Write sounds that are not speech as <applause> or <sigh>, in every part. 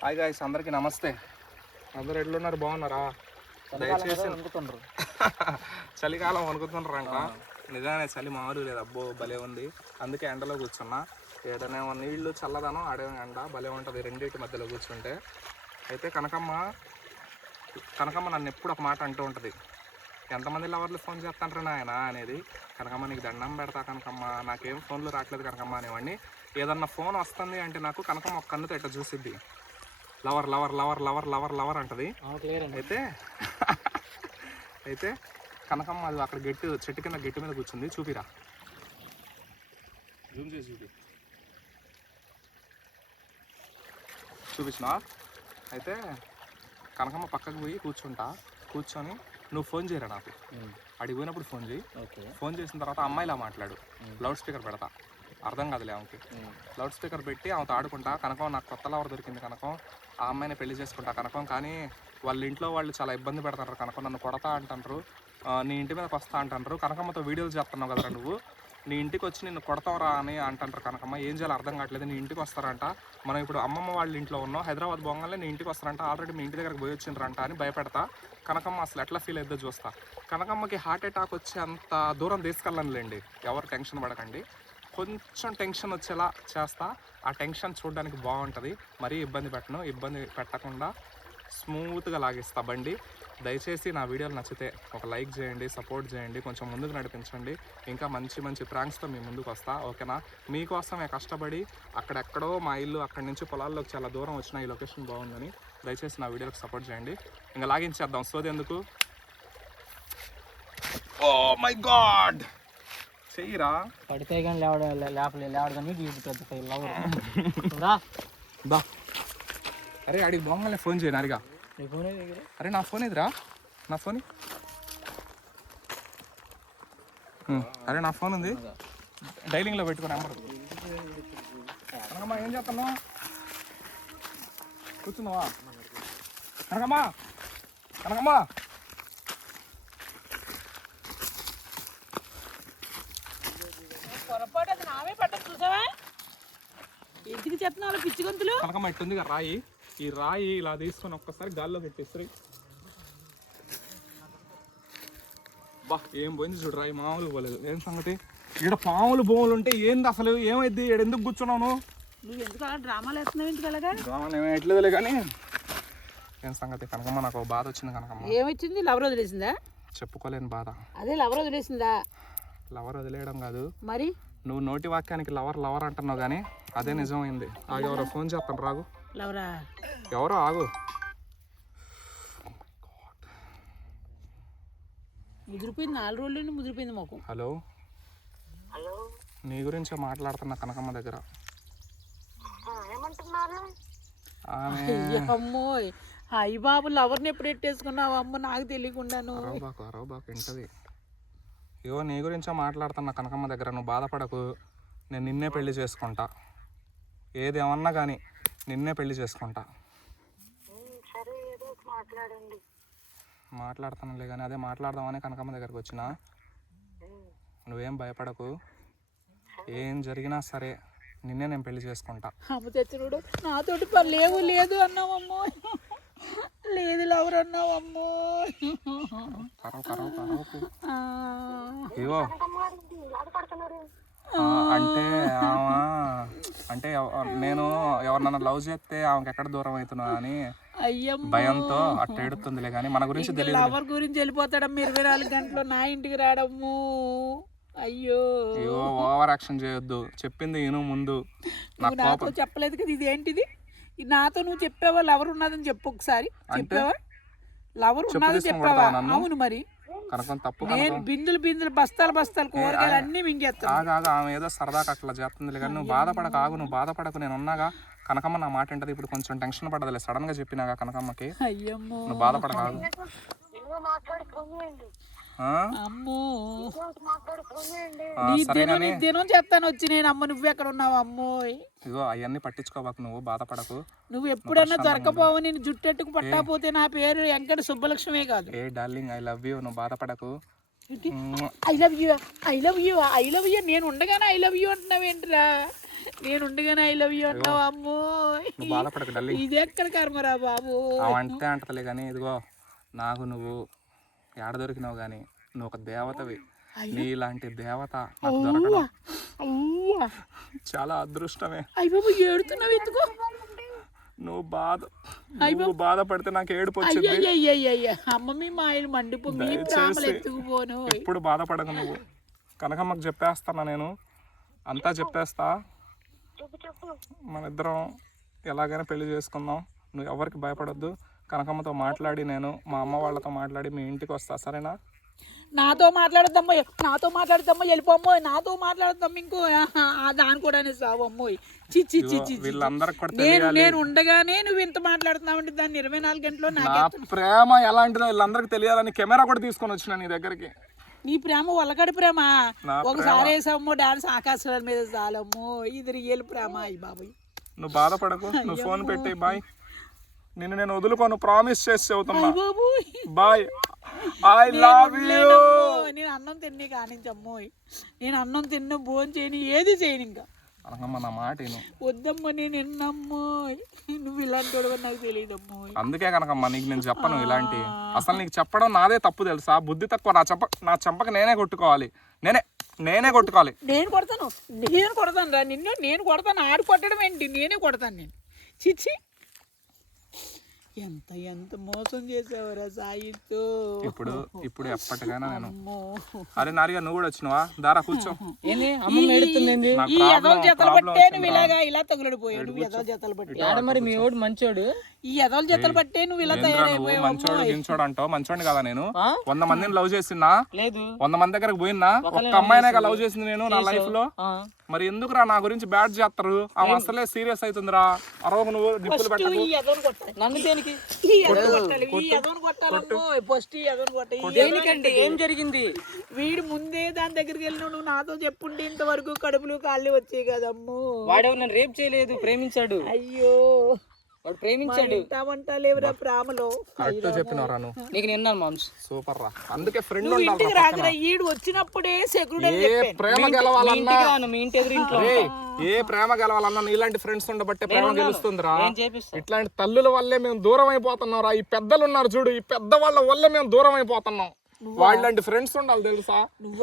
Hi guys అందరికీ నమస్తే. అందరు ఎట్లున్నారు? బాగున్నారా? దయచేసి అనుకుంటుండ్రు <laughs> చలికాలం వణుకుతుంటారంట నిజానే చలి మామూలు లేదు. అబ్బో భలే ఉంది. అందుకే ఎండలో కూర్చున్నా. ఏడనేమో నీళ్ళు చల్లదనం ఆడేమో ఎండ. భలే ఉంటుంది రెండింటి మధ్యలో కూర్చుంటే. అయితే కనకమ్మ కనకమ్మ నన్ను ఎప్పుడు ఒక మాట అంటూ ఉంటుంది. ఎంతమంది లవర్లు ఫోన్ చేస్తాంటారు నాయన? అనేది. కనకమ్మ నీకు దండం పెడతా కనకమ్మ. నాకేం ఫోన్లు రావట్లేదు కనకమ్మ అనేవాడిని. ఏదన్నా ఫోన్ వస్తుంది అంటే నాకు కనకమ్మ ఒక కన్నుతో ఇట్లా చూసిద్ది? Lover lover lover lover lover lover అంటది. అయితే అయితే కనకమ్మ అది అక్కడ గెట్టు చెట్టు కింద గెట్టు మీద కూర్చుంది. చూపిరా. జూమ్ చేసి చూపి. చూపించిన అయితే కనకమ్మ పక్కకు పోయి కూర్చుంటా. కూర్చొని నువ్వు ఫోన్ చేయరా నాకు? అడిగి పోయినప్పుడు ఫోన్ చేయి. ఓకే. ఫోన్ చేసిన తర్వాత అమ్మాయిలా మాట్లాడు. లౌడ్ స్పీకర్ పెడతా. అర్థం కాదులే ఆమెకి. లౌడ్ స్పీకర్ పెట్టి ఆమెతో ఆడుకుంటా. కనకం నాకు కొత్త లవర్ దొరికింది కనకం. ఆ అమ్మాయిని పెళ్ళి చేసుకుంటా కనకం. కానీ వాళ్ళ ఇంట్లో వాళ్ళు చాలా ఇబ్బంది పెడతారు కనకం. నన్ను కొడతా అంటారు నీ ఇంటి మీదకి వస్తా అంటారు కనకమ్మతో వీడియోలు చేస్తున్నావు కదరా నువ్వు. నీ ఇంటికి వచ్చి నిన్ను కొడతావరా అని అంటారు కనకమ్మ. ఏం చేయాలో అర్థం కావట్లేదు. నీ ఇంటికి వస్తారంట. మనం ఇప్పుడు అమ్మమ్మ వాళ్ళ ఇంట్లో ఉన్నాం. హైదరాబాద్ బొంగల్ని నీ ఇంటికి వస్తారంట. ఆల్రెడీ మీ ఇంటి దగ్గరకు పోయి వచ్చిండ్రంట అని భయపెడతా. కనకమ్మ అసలు ఎట్లా ఫీల్ అయిద్దో చూస్తా. కనకమ్మకి హార్ట్ అటాక్ వచ్చి అంత దూరం తీసుకెళ్ళనులేండి. ఎవరు టెన్షన్ పడకండి. కొంచెం టెన్షన్ వచ్చేలా చేస్తా. ఆ టెన్షన్ చూడడానికి బాగుంటుంది మరీ ఇబ్బంది పెట్టను. ఇబ్బంది పెట్టకుండా స్మూత్గా లాగిస్తా బండి. దయచేసి నా వీడియోలు నచ్చితే ఒక లైక్ చేయండి సపోర్ట్ చేయండి కొంచెం ముందుకు నడిపించండి. ఇంకా మంచి మంచి ప్రాంక్స్తో మీ ముందుకు వస్తా ఓకేనా? మీకోసమే కష్టపడి అక్కడెక్కడో మా ఇల్లు అక్కడి నుంచి పొలాల్లోకి చాలా దూరం వచ్చిన ఈ లొకేషన్ బాగుందని దయచేసి నా వీడియోకి సపోర్ట్ చేయండి. ఇంకా లాగించేద్దాం. సోది ఎందుకు? Oh my god! చెయ్యిరా. పడితే కానీ లేవడ లేపలే లేవడు కానీ గీపు పెద్ద ఫైల్ <laughs> రా బా. అరే అడిగి బాగానే ఫోన్ చేయను అరిగా. నీ ఫోన్ అరే నా ఫోన్ ఎదురా నా ఫోన్ అరే నా ఫోన్ ఉంది. డైలింగ్లో పెట్టుకుని నెంబర్ కనకమ్మా ఏం చేస్తున్నావు? కూర్చున్నావా? కనకమ్మా! కనకమ్మా! చెప్తున్నావు పిచ్చి గొంతులు? కనకమ్మ ఇట్టుంది కదా రాయి. ఈ రాయి ఇలా తీసుకొని ఒక్కసారి గాల్లో పెట్టేస్తారు. బా ఏం పోయింది చూడు రాయి మామూలు పోలేదు. ఏం సంగతి? ఇక్కడ పాములు భూములు ఉంటే ఏంది అసలు? ఏమైంది ఇక్కడ ఎందుకు కూర్చున్నాను నువ్వు? ఎందుకు అలా డ్రామాలు వేస్తున్నావు ఎందుకు అలాగా? ఎట్లేదులే కానీ. ఏం సంగతి? కనకమ్మ నాకు బాధ వచ్చింది కనకమ్మ. ఏమొచ్చింది? లవర్ వదిలేసిందా? చెప్పుకోలేని బాధ. అదే లవర్ వదిలేసిందా? లవర్ వదిలేయడం కాదు. మరి? నువ్వు నోటి వాక్యానికి లవర్ లవర్ అంటున్నావు కానీ అదే నిజమైంది. ఆగు ఎవరో ఫోన్ చేస్తాను రాగు. లవరా. ఎవరో ఆగు. ముదిరిపోయింది నాలుగు రోజులు నుండి ముదిరిపోయింది మాకు. హలో. నీ గురించే మాట్లాడుతున్నా కనకమ్మ దగ్గర. ఆమె అమ్మోయ్. అయ్యి బాబు లవర్ని ఎప్పుడు ఎట్టేసుకున్నావు అమ్మ? నాకు తెలియకుండాను. అరవబాకు అరవబాకు వింటది ఇగో నీ గురించే మాట్లాడుతున్నా కనకమ్మ దగ్గర. నువ్వు బాధపడకు. నేను నిన్నే పెళ్ళి చేసుకుంటా. ఏదేమన్నా కానీ నిన్నే పెళ్ళి చేసుకుంటా. మాట్లాడుతానులే కానీ అదే మాట్లాడదామని కనకమ్మ దగ్గరకు వచ్చిన. నువ్వేం భయపడకు. ఏం జరిగినా సరే నిన్నే నేను పెళ్ళి చేసుకుంటా. నాతోటి పని లేవు లేదు అన్నావు అమ్మో లేదు లవర్ అన్నావు అమ్మో. ఇగో అంటే ఆమె అంటే నేను ఎవరినన్నా లవ్ చేస్తే ఆమెకి ఎక్కడ దూరం అవుతున్నా అని భయంతో అట్ట ఏడుతుందిలే కానీ మన గురించి తెలియదు లవర్ గురించి వెళ్ళిపోతాడమ్మ ఇరవై నాలుగు గంటలు నా ఇంటికి రాడమ్ము. అయ్యో. ఇగో ఓవర్ యాక్షన్ చేయొద్దు. చెప్పింది నేను ముందు. నాతో చెప్పలేదు కదా ఇది ఏంటిది నాతో నువ్వు చెప్పావా లవర్ ఉన్నదని చెప్పు ఒకసారి. చెప్పావా? లవర్ ఉన్నదని చెప్పావా? అవును మరి. కనకం తప్పు నేను బిందులు బిందులు బస్తాలు బస్తాలు కూరగాయలు అన్ని మింగేస్తాను. ఆగా ఆగా. ఆమె ఏదో సరదాగా అట్లా చేస్తుందిలే కానీ నువ్వు బాధపడక ఆగు. నువ్వు బాధపడకు. నేను ఉన్నాగా. కనకమ్మ నా మాట ఏంటది ఇప్పుడు కొంచెం టెన్షన్ పడదులే. సడన్గా చెప్పినాగా కనకమ్మకి. అయ్యమ్మో. నువ్వు బాధపడక ఆగు. చెప్తాను వచ్చి నేను అమ్మ నువ్వు ఎక్కడ ఉన్నావు అమ్మోయ్ ఇగో అవన్నీ పట్టించుకోబాకు నువ్వు బాధపడకు. నువ్వు ఎప్పుడన్నా దొరకపోవు నేను జుట్టెట్టుకు పట్టాపోతే నా పేరు వెంకట సుబ్బలక్ష్మే కాదు. ఏ డార్లింగ్ ఐ లవ్ యూ నువ్వు బాధపడకు. I love you I love you I love you నేను ఉండగానే ఐ లవ్ యూ అంటున్నావేంటిరా నేను ఉండగానే ఐ లవ్ యూ అన్నావు అమ్మో. బాధపడకు ఇది ఎక్కడ కర్మరా బాబు? అంటే అంటలే కానీ ఇదిగో నాకు నువ్వు ఏడ దొరికినావు కానీ నువ్వు ఒక దేవతవి. నీలాంటి దేవత నాకు దొరకడం. అవ్వా చాలా అదృష్టమే. ఏడుతున్నావు ఎందుకు? నువ్వు బాధ నువ్వు బాధపడితే నాకు ఏడుపు వచ్చింది. అమ్మ మీ మాయలు మండిపో ఎప్పుడు బాధపడకు నువ్వు. కనకమ్మకు చెప్పేస్తానా నేను? అంతా చెప్పేస్తా? మన ఇద్దరం ఎలాగైనా పెళ్ళి చేసుకుందాం. నువ్వు ఎవరికి భయపడొద్దు. కనకమ్మతో మాట్లాడి నేను మా అమ్మ వాళ్ళతో మాట్లాడి మీ ఇంటికి వస్తా సరేనా? నాతో మాట్లాడద్దమ్మో నాతో మాట్లాడద్దమ్మో వెళ్ళిపోమ్మో నాతో మాట్లాడద్దమ్మ ఇంకో దాని కూడా సావమ్మోయ్ చి చి చి చి చి. వీళ్ళందరికి కూడా నేను నేను ఉండగానే నువ్వు ఇంత మాట్లాడుతున్నావు దాన్ని ఇరవై నాలుగు గంటలో నా నాకే ప్రేమ ఎలాంటిదో వీళ్ళందరికి తెలియాలని కెమెరా కూడా తీసుకొని వచ్చిన నీ దగ్గరికి. నీ ప్రేమ ఒలకడి ప్రేమ. ఒకసారి వేసామో డాన్స్ ఆకాశాల మీద చాలమ్మో ఇది రియల్ ప్రేమ అయ్యి బాబాయ్. నువ్వు బాధపడకు నువ్వు ఫోన్ పెట్టి బాయ్. నిన్ను నేను వదులుకోను ప్రామిస్ చేసి చెబుతున్నా. బాబు బాయ్ ఐ లవ్ యూ నేను అన్నం తిన్ని కానించమ్మో నేను అన్నం తిన్న భోజనం చేయని ఏది చేయను ఇంకా. అనకమ్మ నా మాట వద్దమ్మో నేను ఎన్నమ్మో నువ్వు ఇలాంటి నాకు తెలియదమ్మో అందుకే కనకమ్మ నీకు నేను చెప్పను ఇలాంటి. అసలు నీకు చెప్పడం నాదే తప్పు తెలుసా? బుద్ధి తక్కువ. నా చెప్ప నా చెంపకి నేనే కొట్టుకోవాలి. నేనే నేనే కొట్టుకోవాలి. నేను కొడతాను. నేను కొడతాను రా నిన్ను నేను కొడతాను. ఆడు కొట్టడం ఏంటి? నేనే కొడతాను నేను. చిచ్చి. ఎంత ఎంత మోసం చేసావురా సాయితో ఇప్పుడు ఇప్పుడు ఎప్పటికైనా నేను. అరే నారిగా నువ్వు కూడా వచ్చినవా? దారా కూర్చో. జతలు పట్టే నువ్వు ఇలాగా ఇలా తగులడిపోయావు నువ్వు ఎదవ జతలు పట్టే. ఆడ మరి మీ ఓడు మంచోడు? ఈ ఎదవ జతలు పట్టే నువ్వు ఇలా తయారైపోయావు మంచోడు గించోడు అంటావు? మంచోడిని కదా నేను? ఆ? వంద మందిని లవ్ చేసినా లేదు. వంద మంది దగ్గరకు పోయినా ఒక్క అమ్మాయినే లవ్ చేసింది నేను నా లైఫ్లో ఆ. మరి ఎందుకురా నా గురించి బ్యాడ్ చేస్తారు? ఆమె అసలే సీరియస్ అవుతుందిరా. అరవకు నువ్వు పెట్టకు. నన్ను దేనికి దేనికండి ఏం జరిగింది? వీడు ముందే దాని దగ్గరికి వెళ్ళిన నువ్వు నాతో చెప్పుంటే ఇంతవరకు కడుపులు కాళ్ళు వచ్చాయి కదమ్మో. వాడెవరు నన్ను రేప్ చేయలేదు ప్రేమించాడు. అయ్యో. వాడు ప్రేమించాడు. లేవురా ప్రేమలో? కరెక్ట్ చెప్పినవరా నువ్వు? నీకు నిన్నాను మామ్స్ సూపర్ రా అందుకే ఫ్రెండ్ నువ్వు ఇంటికి రాదురా ఈడు వచ్చినప్పుడే సెక్యూరిటీ అని ఏ చెప్పాను ప్రేమ గెలవాలన్నా ఇంటికి మీ ఇంటి ఎదురు ఇంట్లో ఏ ప్రేమ గెలవాలన్నా నీలాంటి ఫ్రెండ్స్ ఉండబట్టే ప్రేమ గెలుస్తుందిరా. నేను చేపిస్తా. ఇట్లాంటి తల్లుల వల్లే మేము దూరం అయిపోతున్నాం రా ఈ పెద్దలు ఉన్నారు చూడు ఈ పెద్ద వాళ్ళ వల్లే మేము దూరం అయిపోతున్నాం. వాళ్ళంటి ఫ్రెండ్స్ ఉండాలి తెలుసా?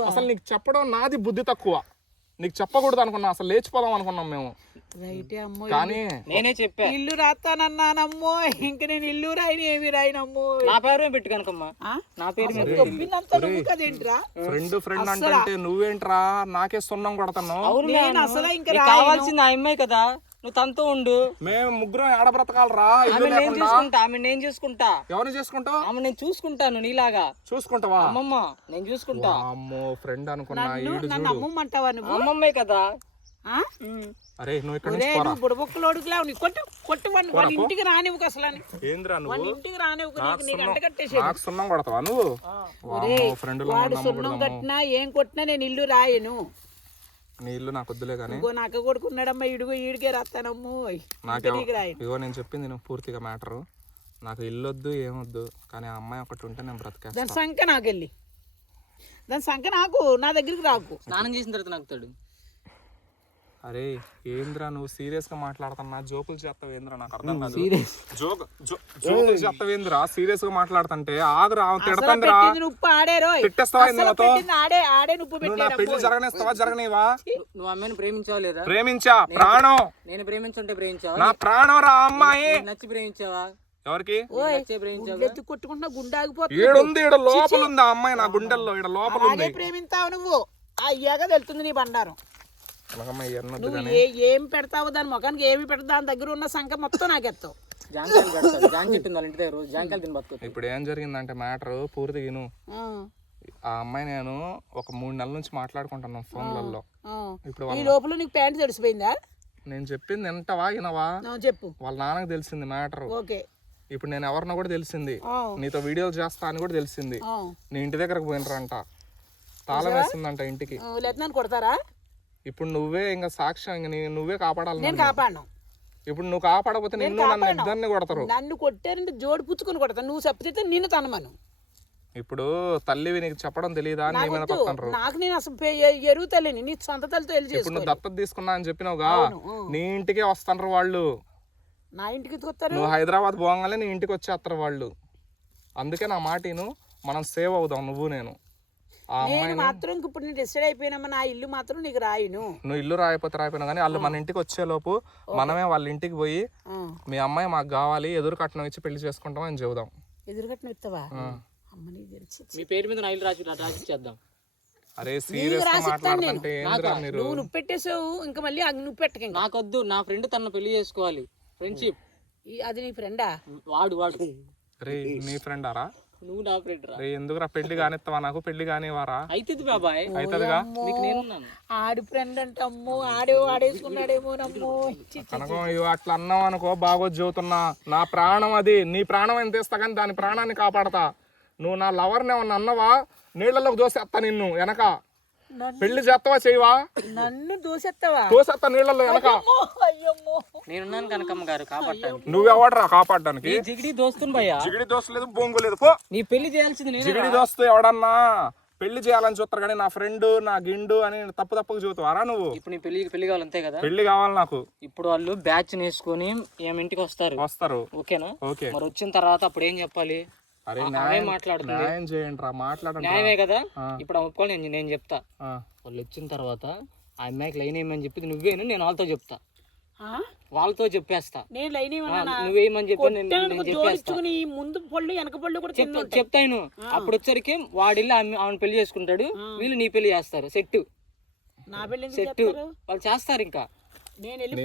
అసలు నీకు చెప్పడం నాది బుద్ధి తక్కువ. నీకు చెప్పకూడదు అనుకున్నా అసలు లేచిపోదాం అనుకున్నాం మేము. రైటే అమ్మో కానీ నేనే చెప్పా. ఇల్లు రాస్తానన్నానమ్మో ఇంక నేను ఇల్లు రాయని ఏమి రాయనమ్మో. నా పేరు పెట్టు కనుకమ్మా? ఆ? నా పేరు ఫ్రెండ్ ఫ్రెండ్ అంటే నువ్వేంట్రా? నాకే సున్నం కొడతాను. అసలు ఇంకా కావాల్సింది ఆ అమ్మాయి కదా. నువ్వు తనతో ఉండు. మేము ముగ్గురం ఏడ బ్రతకాలరా ఆమె నేను చూసుకుంటా ఆమె నేను చూసుకుంటా. ఎవరిని చేసుకుంటావు? ఆమె నేను చూసుకుంటాను నీలాగా. చూసుకుంటావా? అమ్మమ్మ నేను చూసుకుంటా. అమ్మో ఫ్రెండ్ అనుకున్నా నన్ను ఈడు నన్ను చూడు. అమ్మమ్మంటావా నువ్వు? అమ్మమ్మే కదా. ఆ? అరే నువ్వు ఇక్కడ నుంచి పోరా. నువ్వు నీ కొట్టు కొట్టు వాడిని వాళ్ళ ఇంటికి రానివ్వకు అసలు అని. ఏంద్రా వాళ్ళ నువ్వు ఇంటికి రానివ్వకు నాకు నీకు నీకు సున్నం అంట కట్టేసేది నాకు సున్నం కొడతావా నువ్వు ఫ్రెండ్ వాడు సున్నం కట్టినా ఏం కొట్టినా నేను ఇల్లు రాయను. నీ ఇల్లు నాకు వద్దులే కానీ ఇంకో నాకు కొడుకున్నాడమ్మా ఇడుగు ఈడికే రాస్తానమ్మో. నాకు నీకు ఇగో నేను చెప్పింది నువ్వు పూర్తిగా మ్యాటరు. నాకు ఇల్లు వద్దు ఏమొద్దు కానీ ఆ అమ్మాయి ఒకటి ఉంటే నేను బ్రతికేస్తా. దాని సంఖ్య నాకు వెళ్ళి దాని సంఖ్య నాకు నా దగ్గరికి రాకు. స్నానం చేసిన తర్వాత నాకుతాడు అరే ఏంద్రా నువ్వు సీరియస్గా మాట్లాడుతున్నా? జోకులు చేస్తావు ఏంద్రా? నాకు అర్థం కాదు. జోక్ జోకులు చేస్తావు ఏంద్రా? సీరియస్గా మాట్లాడుతుంటే ఆగురా తిడతందిరా. తిట్టేస్తావా పెళ్ళి జరగనిస్తావా జరగనివా నువ్వు అమ్మాయిని ప్రేమించావా లేదా? ప్రేమించా ప్రాణం. నేను ప్రేమించుంటే ప్రేమించావా? నా ప్రాణం రా అమ్మాయి. నచ్చి ప్రేమించావా? ఎవరికి? ప్రేమించావా? కొట్టుకుంటున్నా గుండె ఆగిపోతుంది. ఈడుంది ఈడ లోపల ఉంది ఆ అమ్మాయి నా గుండెల్లో ఈడ లోపల ఉంది ప్రేమిస్తావు నువ్వు. అయ్యాక తెలుస్తుంది నీ బండారం. నువ్వు ఏ ఏం పెడతావో దాని ముఖానికి ఏమి పెడతావు దాని దగ్గర ఉన్న సంఖ్య మొత్తం నాకెత్తావు. జాంకాయలు పెడతాడు జాంక్ చెట్టు ఉంది వాళ్ళ ఇంటి దగ్గర రోజు. జాంకాయలు తిని బతుకు ఇప్పుడు ఏం జరిగిందంటే మ్యాటర్ పూర్తిగా విను. ఆ, అమ్మాయి నేను ఒక మూడు నెలల నుంచి మాట్లాడుకుంటున్నాం ఫోన్లలో ఆ. ఇప్పుడు ఈ వాళ్ళ లోపల నీకు ప్యాంట్ తడిసిపోయిందా? నేను చెప్పింది ఎంతవా వినవా? ఆ, చెప్పు. వాళ్ళ నాన్నకు తెలిసింది మ్యాటర్. ఓకే. ఇప్పుడు నేను ఎవరినో కూడా తెలిసింది. ఆ, నీతో వీడియోలు చేస్తా అని కూడా తెలిసింది. ఆ. నీ ఇంటి దగ్గరకు పోయినరంట. తాళం వేసిందంట ఇంటికి. ఆ, లేకపోతే నన్ను కొడతారా? ఇప్పుడు నువ్వే ఇంకా సాక్ష్యం నువ్వే కాపాడాలి నేను. కాపాడను. ఇప్పుడు నువ్వు కాపాడకపోతే నిన్ను నన్ను ఇద్దరిని కొడతారు. నన్ను కొట్టారంటే జోడు పుచ్చుకొని కొడతాను నువ్వు చెప్పితే నిన్ను తనమను. ఇప్పుడు తల్లివి నీకు చెప్పడం తెలియదా నాకు నేను అసలు పే- ఎ- ఎరువు తల్లిని నీ సొంత తల్లితో ఇప్పుడు నువ్వు దత్తత తీసుకున్నా అని చెప్పినావుగా. నీ ఇంటికే వస్తాండ్రు వాళ్ళు. నా ఇంటికి ఎత్తుకొస్తారు నువ్వు హైదరాబాద్ పోగానే నీ ఇంటికి వచ్చేస్తారు వాళ్ళు. అందుకే నా మాట మనం సేవ్ అవుదాం నువ్వు నేను. నేను అమ్మాయిని మాత్రం ఇంక ఇప్పుడు నేను డిసైడ్ అయిపోయినామా నా ఇల్లు మాత్రం నీకు రాయను. నువ్వు ఇల్లు రాయిపోతే రాయిపోయినా కానీ వాళ్ళు మన ఇంటికి వచ్చేలోపు మనమే వాళ్ళ ఇంటికి పోయి. మీ అమ్మాయి మాకు కావాలి ఎదురు కట్నం ఇచ్చి పెళ్ళి చేసుకుంటాం అని చెబుదాం. ఇస్తావా? అమ్మ నీకు తెలిసి. మీ పేరు మీద నైలు రాసి రాసి చేద్దాం అరే సీరియస్. మాట్లాడుతుంటే నువ్వు నువ్వు పెట్టేసావు ఇంకా మళ్ళీ అది నువ్వు పెట్టక ఇంకా. నాకొద్దు నా ఫ్రెండ్ తన పెళ్ళి చేసుకోవాలి. ఫ్రెండ్షిప్ ఈ- అది నీ ఫ్రెండా వాడు వాడు. రే నీ ఫ్రెండ్ ఆరా? నువ్వు నా ఫ్రెండ్ రా. రే ఎందుకురా పెళ్ళి కానిస్తావా నాకు? పెళ్ళి కానివారా అవుతుంది బాబాయ్. అవుతుందిగా నీకు నేనున్నాను ఆడి ఫ్రెండ్ అంటే అమ్మో ఆడే ఆడేసుకున్నాడేమో నమ్మో. కనుక ఇవి అట్లా అన్నావు అనుకో బాగోదు చెబుతున్నా నా ప్రాణం అది. నీ ప్రాణం ఎంత ఇస్తా కానీ దాని ప్రాణాన్ని కాపాడతా. నువ్వు నా లవర్ని ఏమన్నా అన్నవా? నీళ్ళలోకి దోసేస్తా నిన్ను వెనక. పెళ్ళి చేస్తావా చేయవా? నన్ను దూసెత్తావా? దోసేస్తా నీళ్ళలో వెనక నేనున్నాను కనకమ్మ గారు కాపాడటానికి నువ్వెవడరా కాపాడడానికి? నీ జిగిడి దోస్తుంది భయ్యా. జిగిడి దోస్తు లేదు బొంగు లేదు. పో. నీ పెళ్ళి చేయాల్సింది నేను జిగిడి దోస్తు ఎవడన్నా పెళ్ళి చేయాలని చూస్తారు కానీ నా ఫ్రెండ్ నా గిండు అని తప్పు తప్పుకు చూతావారా నువ్వు? ఇప్పుడు నీ పెళ్ళి పెళ్ళి కావాలి అంతే కదా? పెళ్ళి కావాలి నాకు. ఇప్పుడు వాళ్ళు బ్యాచ్ వేసుకొని ఏమి ఇంటికి వస్తారు? వస్తారు. ఓకేనా? ఓకే. మరి వచ్చిన తర్వాత అప్పుడు ఏం చెప్పాలి? అరే న్యాయం ఆమె మాట్లాడుతుంది. న్యాయం చేయండి రా మాట్లాడండి న్యాయమే కదా. ఇప్పుడు ఒప్పుకోవాలి నేను నేను చెప్తా. వాళ్ళు వచ్చిన తర్వాత ఆ అమ్మాయికి లైన్ వేయమని చెప్పింది నువ్వేను నేను వాళ్ళతో చెప్తా. ఆ? వాళ్ళతో చెప్పేస్తా. నువ్వేయమని చెప్పి ముందు పళ్ళు వెనక పళ్ళు కూడా చెప్తాను అప్పుడు వచ్చరికి వాడిల్లు ఆమె ఆమెను పెళ్ళి చేసుకుంటాడు. వీళ్ళు నీ పెళ్ళి చేస్తారు. సెట్ నా పెళ్ళి ఎందుకు సెట్ చేస్తారు? వాళ్ళు చేస్తారు ఇంకా. నేను వెళ్ళి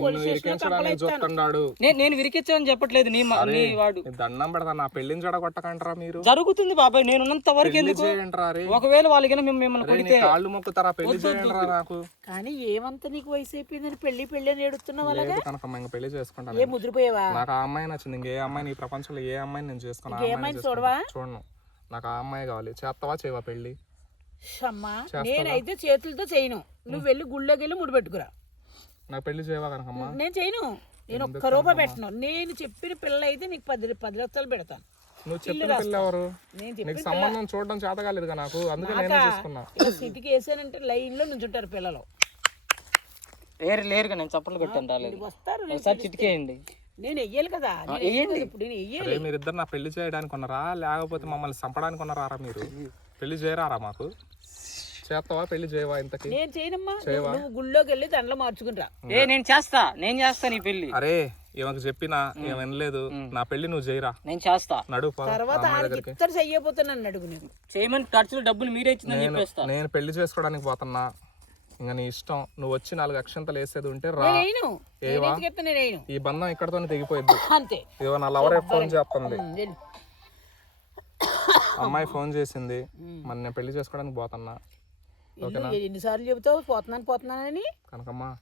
విరికించని చెప్పట్లేదు నీ నీ వాడు. నీ దండం పెడతా నా పెళ్ళిని జడగొట్టకంటారా మీరు. జరుగుతుంది బాబాయ్ నేను ఉన్నంత వరకు ఎందుకు? చేయండి రే. ఒకవేళ వాళ్ళకైనా మేము మిమ్మల్ని నీ కొడితే కాళ్ళు మొక్కుతారా? పెళ్ళి చేయండి రా నాకు. కానీ ఏమంత నీకు వయసు అయిపోయిందని పెళ్ళి పెళ్ళి అని ఏడుతున్నావు అలాగా? లేదు కనుక ఇంక పెళ్ళి చేసుకుంటాను ఏ. ముదిరిపోయావా? నాకు ఆ అమ్మాయి నచ్చింది ఇంకే అమ్మాయిని ఈ ప్రపంచంలో ఏ అమ్మాయిని నేను చేసుకున్నా ఇంకే అమ్మాయిని చూడవా? చూడను. నాకు ఆ అమ్మాయి కావాలి. చేస్తావా చేయవా పెళ్ళి అమ్మా నేనైతే చేతులతో చేయను. నువ్వు వెళ్ళి గుళ్ళోకి వెళ్ళి ముడి పెట్టుకురా నాకు పెళ్ళి చేయవా కనకమ్మా? నేను చేయను. నేను ఒక్క రూపాయి పెట్టను. నేను చెప్పిన పిల్ల అయితే నీకు పది పది లక్షలు పెడతాను. నువ్వు చెప్పిన పిల్ల ఎవరు నీకు సంబంధం చూడడం చేత కాలేదుగా నాకు. అందుకే నేనే చేసుకున్నా. సిటీకి వేసానంటే లైన్లో నుంచుంటారు పిల్లలు. లేరు లేరుగా నేను చప్పట్లు కొట్టాను రాలేదు. వస్తారు ఒకసారి చిటికేయండి నేను వెయ్యాలి కదా. ఇప్పుడు నేను వెయ్యాలి. మీరిద్దరు నా పెళ్ళి చేయడానికి ఉన్నారా లేకపోతే మమ్మల్ని చంపడానికి ఉన్నారా మీరు? పెళ్ళి చేయరారా మాకు? చేస్తావా పెళ్ళి చేయవా ఇంతకి? నేను చేయనమ్మా. నువ్వు నువ్వు గుళ్ళోకి వెళ్ళి దండలు మార్చుకుంటా ఏ నేను చేస్తా. నేను చేస్తా నీ పెళ్ళి. అరే ఈమెకు చెప్పినా ఏం వినలేదు. నా పెళ్ళి నువ్వు చేయరా? నేను చేస్తా. నడు. తర్వాత ఇద్దరు చెయ్యబోతున్నాను నేను చేయమని ఖర్చులు డబ్బులు మీరే ఇచ్చిందని చెప్పేస్తా. నేను పెళ్ళి చేసుకోవడానికి పోతున్నా. ఇంకా నీ ఇష్టం. నువ్వు వచ్చి నాలుగు అక్షంతలు వేసేది ఉంటే రా. ఈ బంధం ఇక్కడతోనే తెగిపోయింది అంతే. ఇదిగో నా లవరే ఫోన్ చేస్తుంది. అమ్మాయి ఫోన్ చేసింది. మరి నేను పెళ్ళి చేసుకోవడానికి పోతున్నా. ఎన్ని ఎన్నిసార్లు చెబుతావు? పోతున్నాను పోతున్నానని కనకమ్మ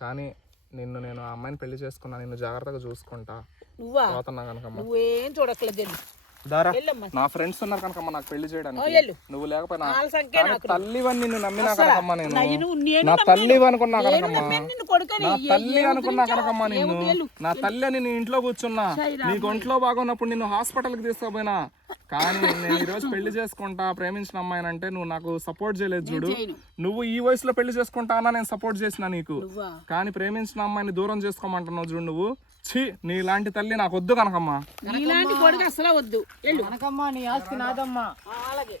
కానీ నిన్ను నేను ఆ అమ్మాయిని పెళ్ళి చేసుకున్నా నిన్ను జాగ్రత్తగా చూసుకుంటా. నువ్వా? పోతున్నా కనకమ్మ. నువ్వేం వెళ్ళు. దారా నా ఫ్రెండ్స్ ఉన్నారు కనకమ్మ నాకు పెళ్ళి చేయడానికి. నువ్వు లేకపోయినా తల్లివని నిన్ను నమ్మినా కనకమ్మ నేను. నా తల్లి అనుకున్నా నేను కనకమ్మ. నా తల్లి అనుకున్నా? కనకమ్మ నిన్ను. నా తల్లి అని నీ ఇంట్లో కూర్చున్నా. నీకు ఒంట్లో బాగున్నప్పుడు నిన్ను హాస్పిటల్కి తీసుకుపోయినా. కానీ నేను ఈ రోజు పెళ్ళి చేసుకుంటా ప్రేమించిన అమ్మాయిని అంటే నువ్వు నాకు సపోర్ట్ చేయలేదు చూడు. నువ్వు ఈ వయసులో పెళ్ళి చేసుకుంటా అన్నా నేను సపోర్ట్ చేసిన నీకు. కానీ ప్రేమించిన అమ్మాయిని దూరం చేసుకోమంటున్నావు చూడు నువ్వు. ఛీ నీలాంటి తల్లి నాకు వద్దు కనకమ్మా. నీలాంటి కొడుకు అసలు వద్దు. కనకమ్మా నీ ఆస్తి నాదమ్మా. ఆ, అలాగే.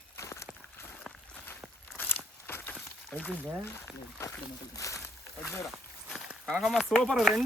కనకమ్మ సూపర్. రెండు